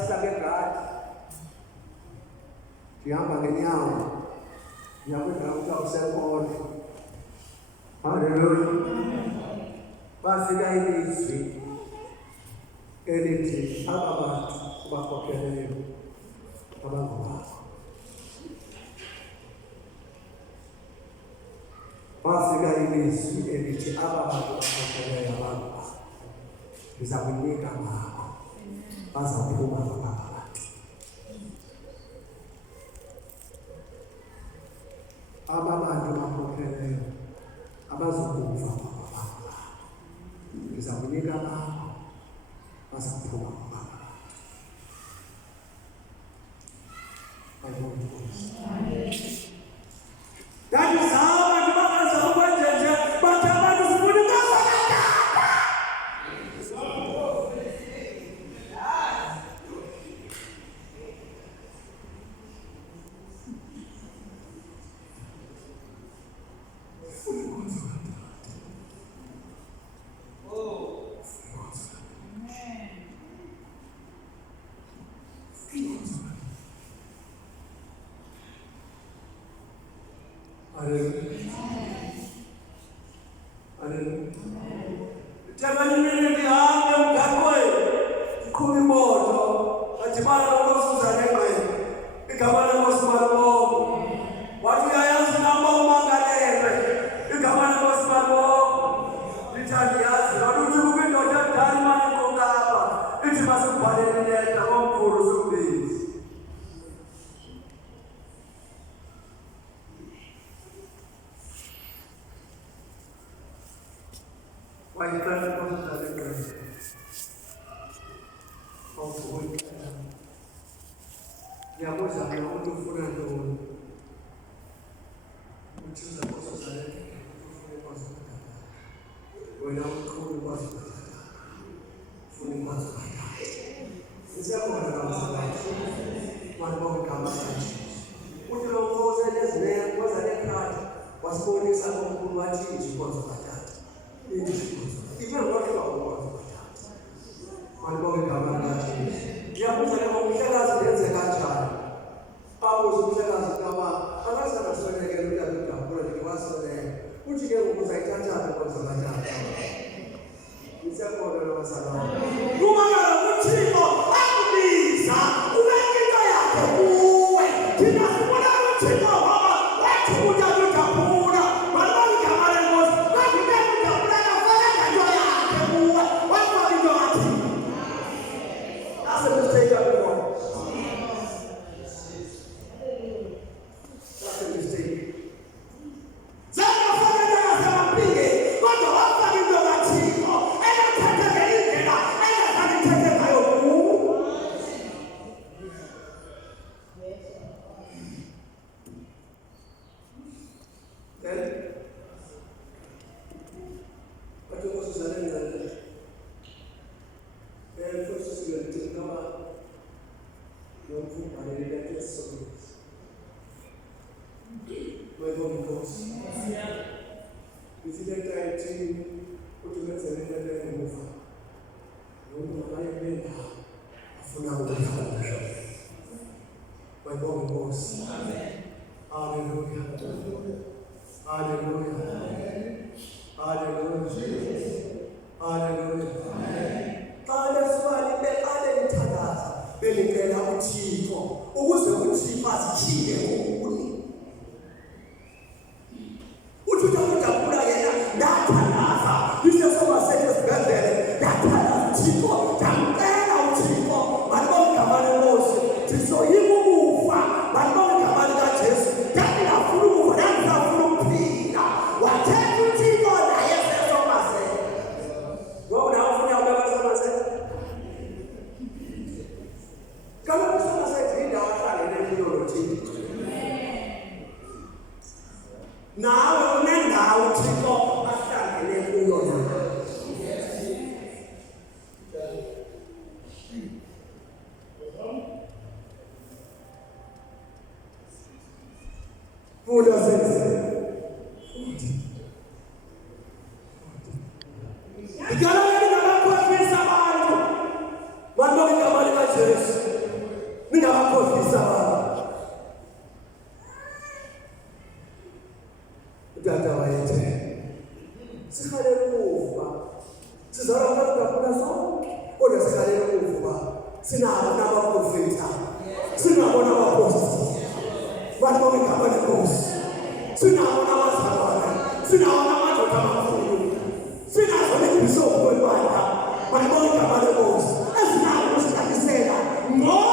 bayasisa ngebradi. Ndihamba ngenyawo. Ndiyakwindawo kuthiwa usenkolo. Haleluya. Bafika ilizwi elithi aba bantu ubakhokheleyo abangobakho. Bafika ilizwi elithi aba bantu bakhokheleyo abangobakho. Ndiza kunika ngako. Bazaphuma ngapha abantu. Aba bantu bakhokheleyo abazokuva ngapha. Ndiza kunika ngako. Bazaphuma ngapha. Igala ngabakhohlisa abantu. Bantu ngegama likaJesu. singabona abaprofeta, singabona abaphostoli, bantu abangaba lenkosi, singabona abazalwane, singabona amadoda amakhulu, sinazo nebhishopu kwebandla, bantu abangaba lenkosi, ezinako ukusihlalisela ngono.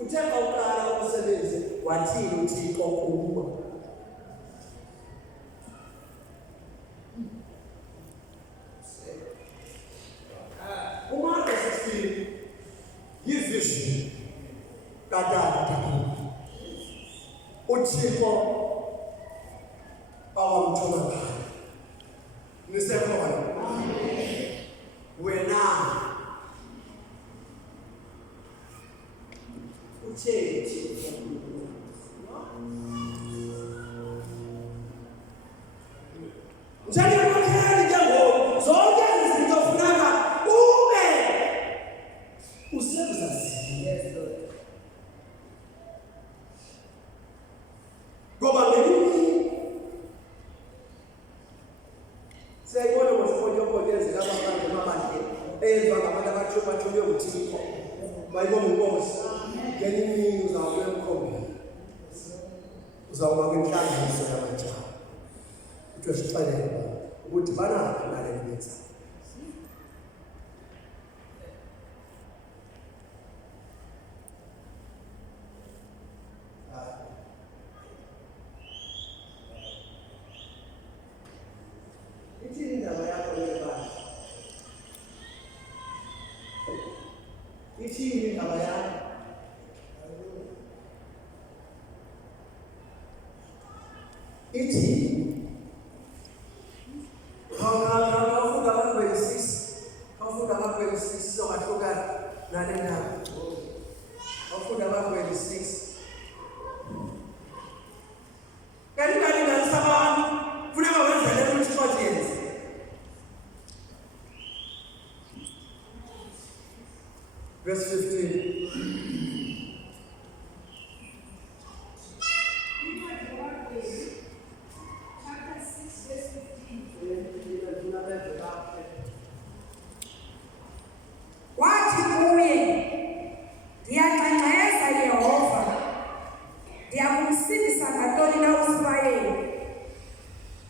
Uthe uqala umsebenzi wathini uThixo kuwe? Umarko 16 yivision katata uThixo awamthuma phana nisekhona wena uThixo njengokukhanya njengoba zonke izinto funeka ube usebenzisa ngoba ngelinye siyayibona ngosifonyofonyo ezika abafana emabandleni eyenziwa ngabantu abathuma uThixo bayibona inkosi ngelinye imini uzawuya emkhombeni uzawuba kwinhlanganiso yabanjalo uthi sixelele ukuthi banaphi nale nto Verse 15. Chapter 6, verse 15. Wathi kuye, ndiyangcangceza Yehova, ndiyakumsindisa ngantoni na uSirayeli?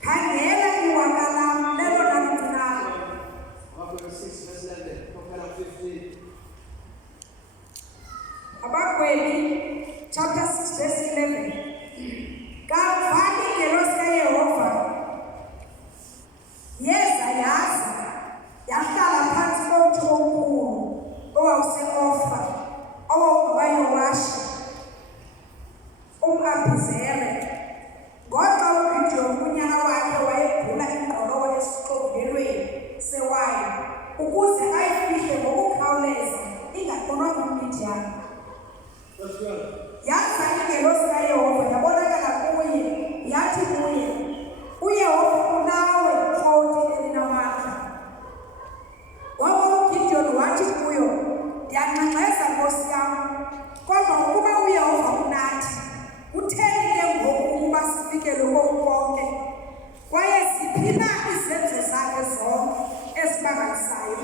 Khangela iwaka lam lelona mncinane. Abakhweli, chapter 6, verse 11. Kavani ingelosi kaYehova yeza yahlala phansi komthi omkhulu owawuse-Ofra owawungukaYowashi umAbhizere. Ngoxa uGidiyoni unyana wakhe wayebhula ingqolowa esiqovelelweni sewayini ukuze ayifihle ngokukhawuleza ingaqonwa nguMidiyani. Yaza ingelosi kaYehova yabonakala kuye yathi kuye, uYehova unawe qhodi elinamandla. Ngoko uGidiyoni wathi kuyo, ndiyangcangceza nkosi yam, kodwa ukuba uYehova unathi, kutheni ke ngoku ukuba sifikele koku konke? Kwaye ziphi na izenzo zakhe zonke ezimangalisayo?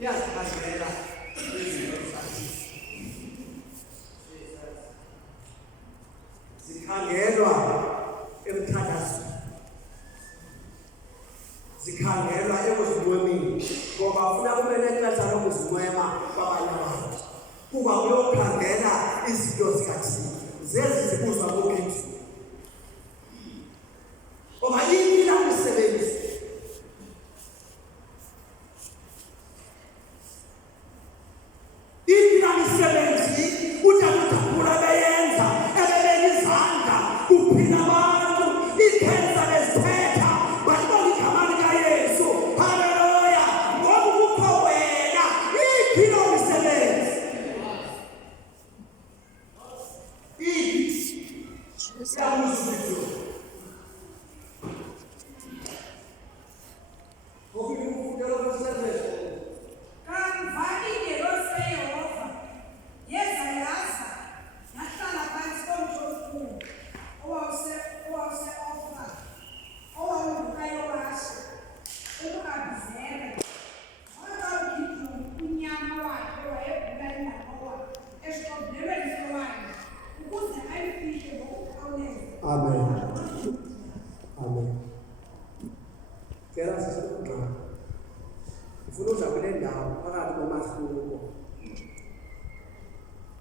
Yazikhangela izinto zakhe. Zikhangelwa emthandazweni. zikhangelwa ekuzinqwemeni ngoba ufuna ube nexesha lokuzinqwema kwabanye abantu kuba uyokhangela izinto zikaThixo zezi zibuzwa kuKristu ngoba yini umsebenzi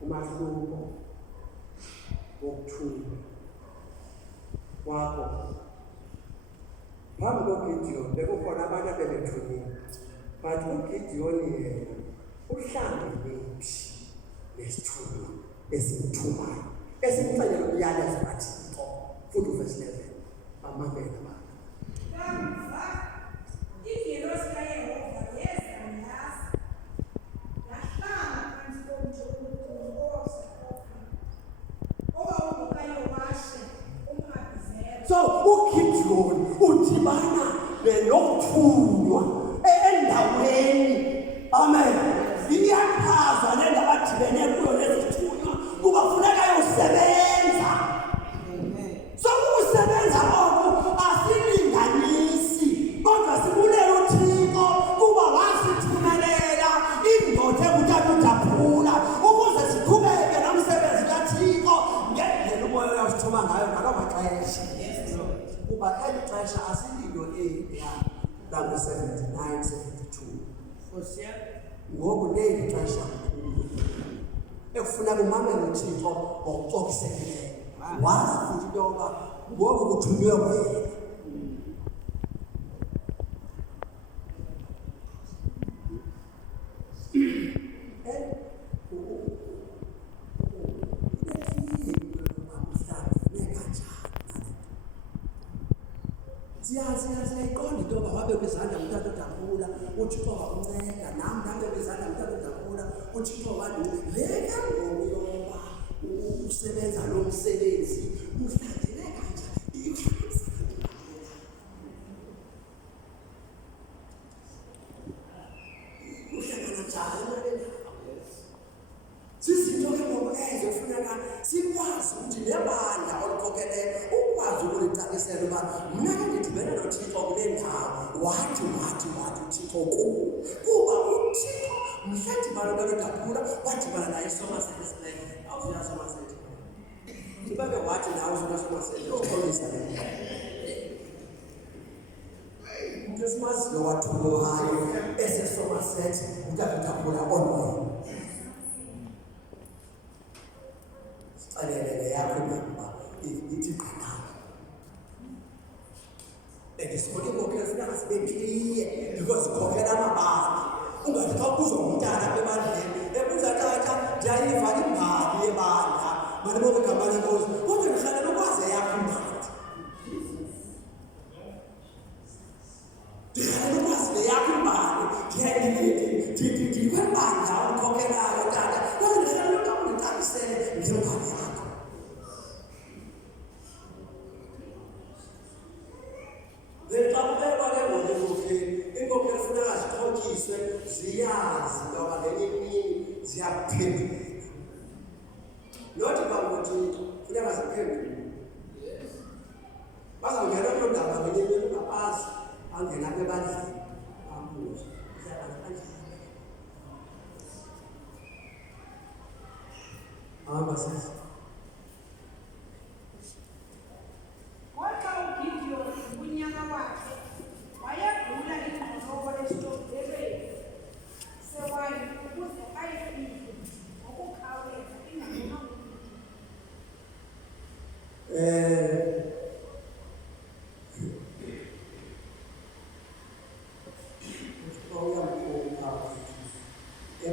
umahluko wokuthula kwakho phambi koGidiyoni bekukhona abantu abebethulile but uGidiyoni yena uhlangene nesithunywa esimthumayo esimxelela umyalezo kaThixo futhi uverse 11 amamele abantu so uGidiyoni udibana nokuthunywa endaweni amen iyachaza lento abadibene kuyo nesithunywa kuba funeka yosebenza so ukusebenza oku asilinganisi kodwa sibulela uThixo kuba wasithumelela indoda ekutaphula ukuze siqhubeke nomsebenzi kaThixo ngendlela umoya uyasithuma ngayo ngalomaxesha kuba eli xesha asililo eya number 79 72 ngoku leli xesha ekufuna kumamela uThixo ngokucokisekileyo wazi futhi into yoba ngoku kuthunywe wena siyayiqonda into yoba wabe kwizandla umntana odaphula uThixo wakunceda nam ndabe kwizandla umntana odaphula uThixo wandileka ngoku yoba usebenza lo msebenzi uhlangene kanjani uhlangana njani sizinto ke ngoku ezo funeka sikwazi ukuthi nebandla olukhokheleyo ukwazi ukulicacisela uba mna ke ndidibene noThixo kule ndawo wathi uThixo kuba uThixo mhla dibana kalodaphula wadibana naye iSomerset esibhedlele awuzuya Somerset ndiba ke wathi nawe uzuya Somerset yokholisa le umntu esimaziyo wathulohayo eseSomerset udaphula onwayo alele yakho namba ithi qana ekisibonke konke sifuna sibekhiye because khokhela amabandi ungathi xa kuzwa umntana bebandleni ebuza tata ndiyayiva imali yebandla manje bonke igama lenkosi kodwa ngihlala nokwazi yakho imali ndihlala nokwazi le yakho imali ndikwebandla ukhokhelayo tata kodwa ndihlala nokwazi ngicabisele ngemali yakho ziyazi ngoba ngenye imini ziyaphenduleka nothi bakuthi funeka ziphendule bazawungena kuloo ndaba ngenye imini ungabazi bangena apha ebandleni babuze uhlala ngaphandle hamba sisi kodwa uGidiyoni unyaka wakhe wayegula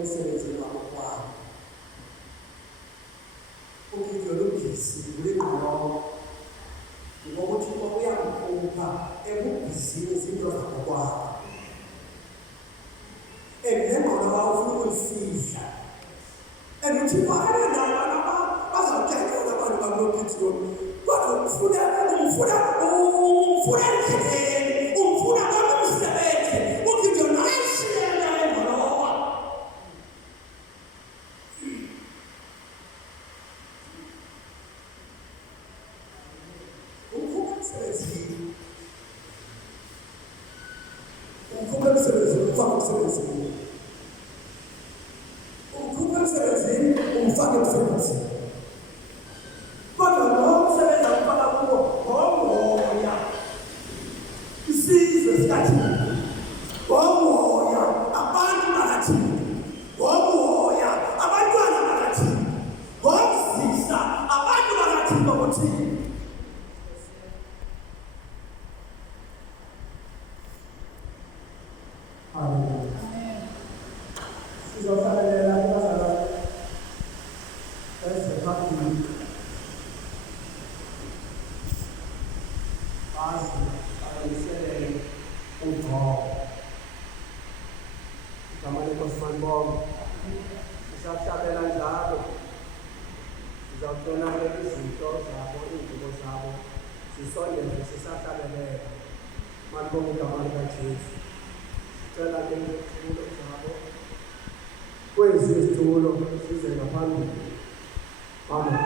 emsebenzini wabo kwabo. Ugideon ubhizi ulingqondo ngoba uThixo uyamkhupha ebubhizini izinto zabo kwabo. Nengqondo ufuna ukuyifihla. Uthixo akanayo bazawutyekela abantu bakuloGideon. Kodwa umfuna endleleni, umfuna umsebenzi. UGideon ayishiyela engqolowa. Umkhupha emsebenzini, umfaka emsebenzini. Umkhupha emsebenzini, umfaka emsebenzini. Kodwa lo msebenzi akufaka kuwo ngomoya. Isizwe sikathini, ngomoya. Abantu bakathini, ngomoya. Abantwana bakathini, ngomzisa. Abantu bakathini bakuthini. Sizohlabelela abazalwane eziphambili. Balungiselele ungqobo. Igama leNkosi manibonge. Sisahlabela njalo. Sizawugcina-ke izinto zabo, izingubo zabo, sisondeze sisahlabelela. Manibonge igama likaJesu. Sicela-ke izitulo zabo, kwezi izitulo size ngaphambili. Amen.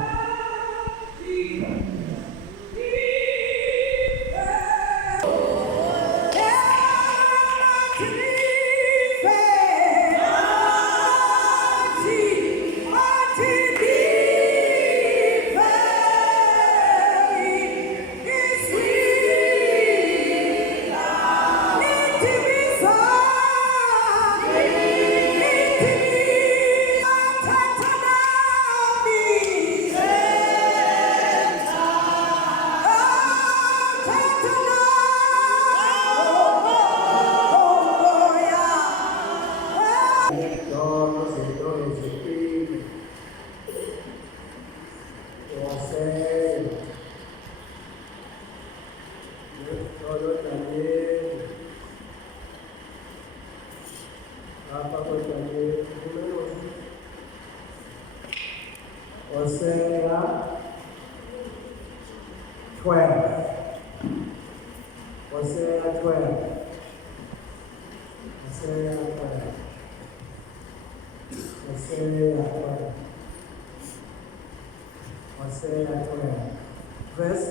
Verse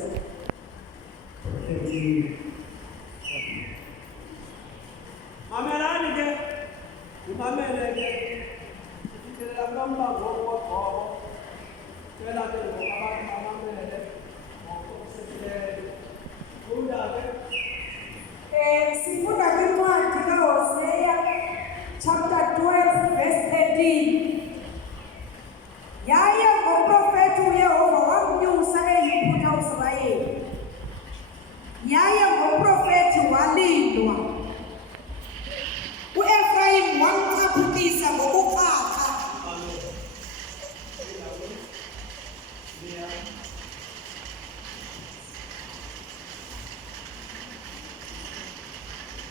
18. Mamelani ke, umamele ke. Sicela lomba ngokuqobo. Cela ke ngokubantu mamele ngokusebenza. Funda ke. Sifunda kwincwadi kaHosea chapter 12 verse 13. Yaye ngoprofethi uYehova wamnyusa eyiphutha uIsrayeli. Yaye ngoprofethi walindwa. uEfrayim wamcaphukisa ngokukhakha.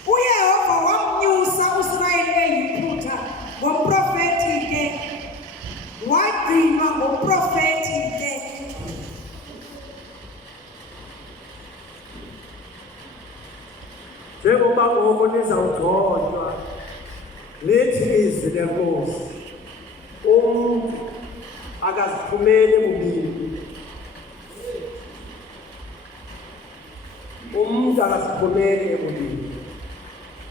uYehova wamnyusa uIsrayeli eyiphutha ngomprofethi ke. Wagcinwa ngoprofethi ke. Njengoba ngoku nizawugconywa lithi izwi leNkosi, umuntu akaziphumeli ebubini. Umuntu akaziphumeli ebubini.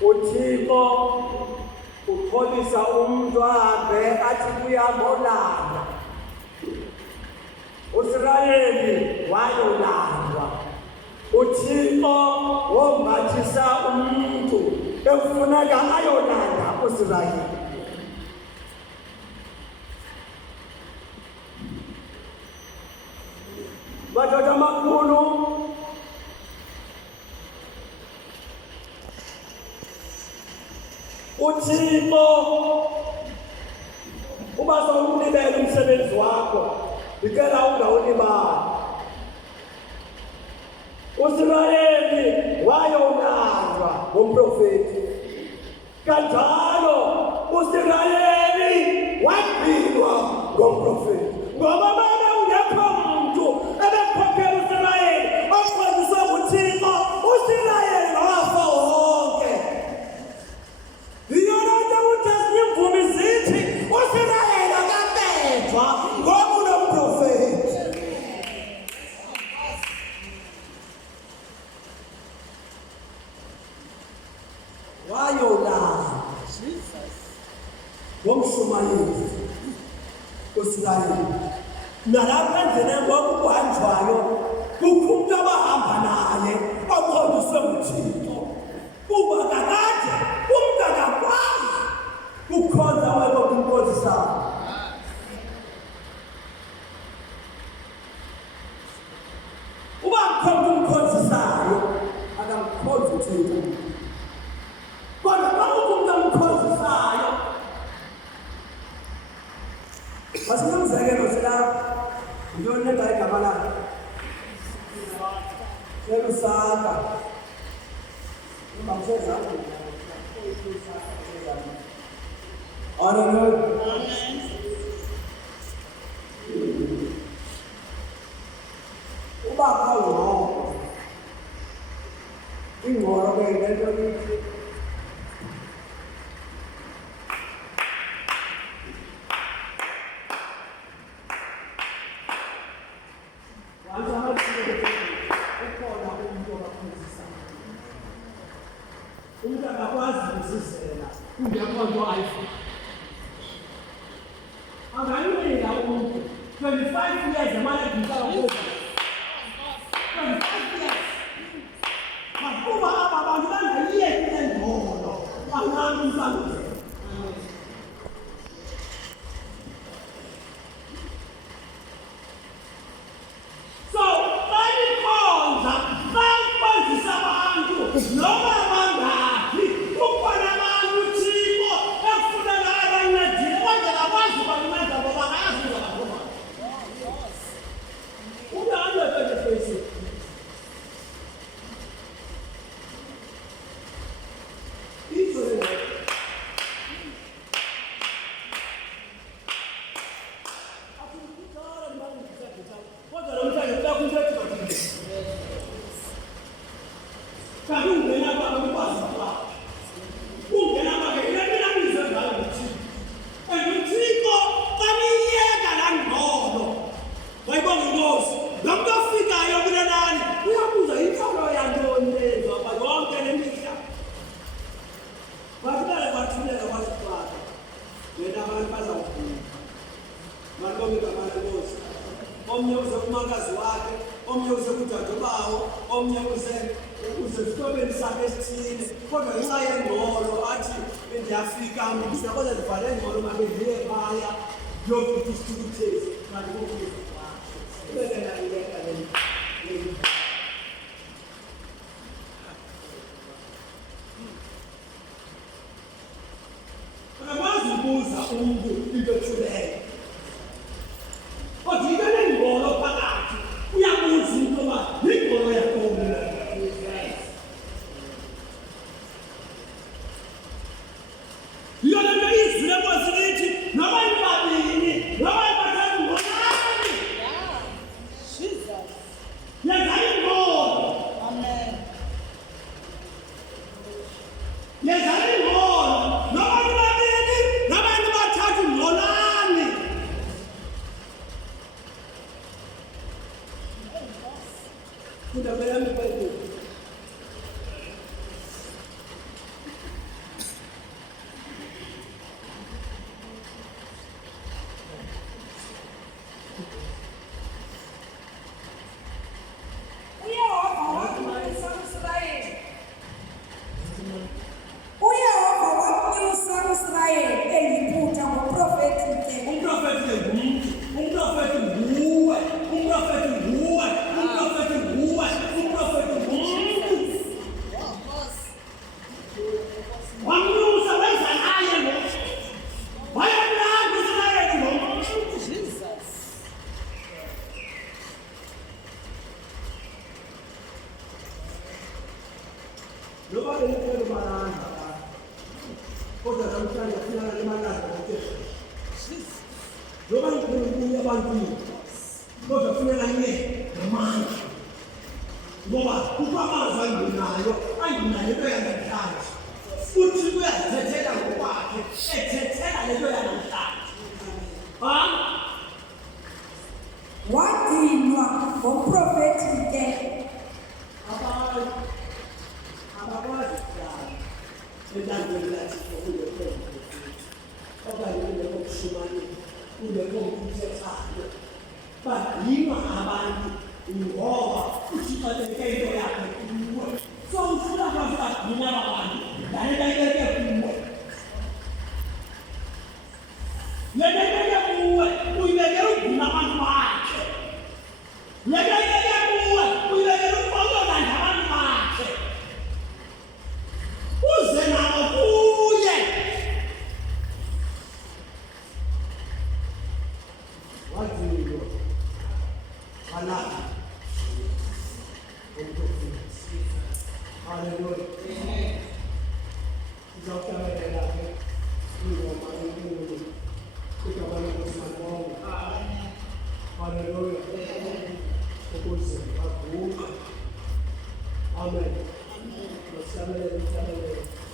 uThixo ukholisa umuntu ahambe athi kuyamolanda. uIsrayeli wayolandwa. uThixo wombathisa umuntu ekufuneka ayolanda uIsrayeli. Madoda amakhulu, uThixo uba sowumlibele umsebenzi wakho, ndicela ungawulibali. uSirayeli wayonanjwa ngomprofeti, kanjalo uSirayeli wagcinwa ngomprofeti. Ngoba mana ungekho muntu ebekhokhela uSirayeli okwaziswa nguThixo, uSirayeli wafa wonke. Yiyona nto ukuthi ezinyimvumi zithi uSirayeli akabhejwa ngoba unomprofeti. Wayolala ngomshumayeli uSirayeli. Nalapha endleleni ngoku kuhanjwayo kukho umuntu abahamba naye oqondiswe nguThixo, kuba kakade umntu akakwazi ukukhonza weko kumkhozisayo. Uba kukhona umkhozisayo akamkhonzi uThixo, kodwa xa umuntu amkhozisayo, masinomzekelo silapha. Yintoni lenza igama lakhe? Selusaka. Hallelujah. Uba khawuhamba ingqolo ke yinto lithi umuntu akakwazi ukusizela kungekho nto ayifuna. Angayilinda umuntu 25 years emane egihlala kuzo 25 years. Makuba aba bantu bangayiyeki le ngqolo bangabi umhlangano. So bayikhonza bayikhonzisa abantu noma bangaphi ukubona abantu uThixo ekufuneka abancedile kwenzela akwazi ukubanceda ngoba akayazi uzakubona. Umntu ancede omnye uze kumakazi wakhe, omnye uze kudadobawo, omnye uze esitobeni sakhe esithile. Kodwa ngenxa yengqolo athi bendiyafika mnisa kodwa zivale ngqolo mabendiye phaya ndiyofika isithukuthezi kanti kokuza kwakhe. Ibekela ileka le akakwazi ukubuza umntu into ethuleyo. Kodwa into enengqolo phakathi uyabuza into yoba yingqolo yakoni. Yiyo le nto izwi lenkosi lithi noba nibabini noba nibathathu ngqolani. Yenzani ingqolo. Yenzani ingqolo noba nibabini noba nibathathu ngqolani. Indaba yami iBhayibhile. UYehova wakhulisa uIsrayeli. Noba belicelo balanda kodwa namhlanje kufuneka lemalanga ngokuthi noba ngikhulumile ebantwini kodwa kufuneka niye ngamandla ngoba kukho amazwi anginayo into yanamhlanje futhi uyazithethela ngokwakhe ethethela lento yanamhlanje wadinwa ngomprofethi ke abantu abakwazi ukuhlala entandweni laThixo kungekho okanye kungekho kushumayela kungekho ukuthethayo badinwa abantu ngoba uThixo ethe into yakhe kuwe so ufuna kwazi badinwa abantu ngale ayeke kuwe lento ayeke kuwe uyibeke udinwa abantu bakhe lento ayeke kuwe uyibeke ukubona ngabantu bakhe uze nawo kuye wathini alapha hallelujah izawuhlabelela ke ingoma enkulu igama lenkosi hallelujah ukuze bavuke amen. Amen.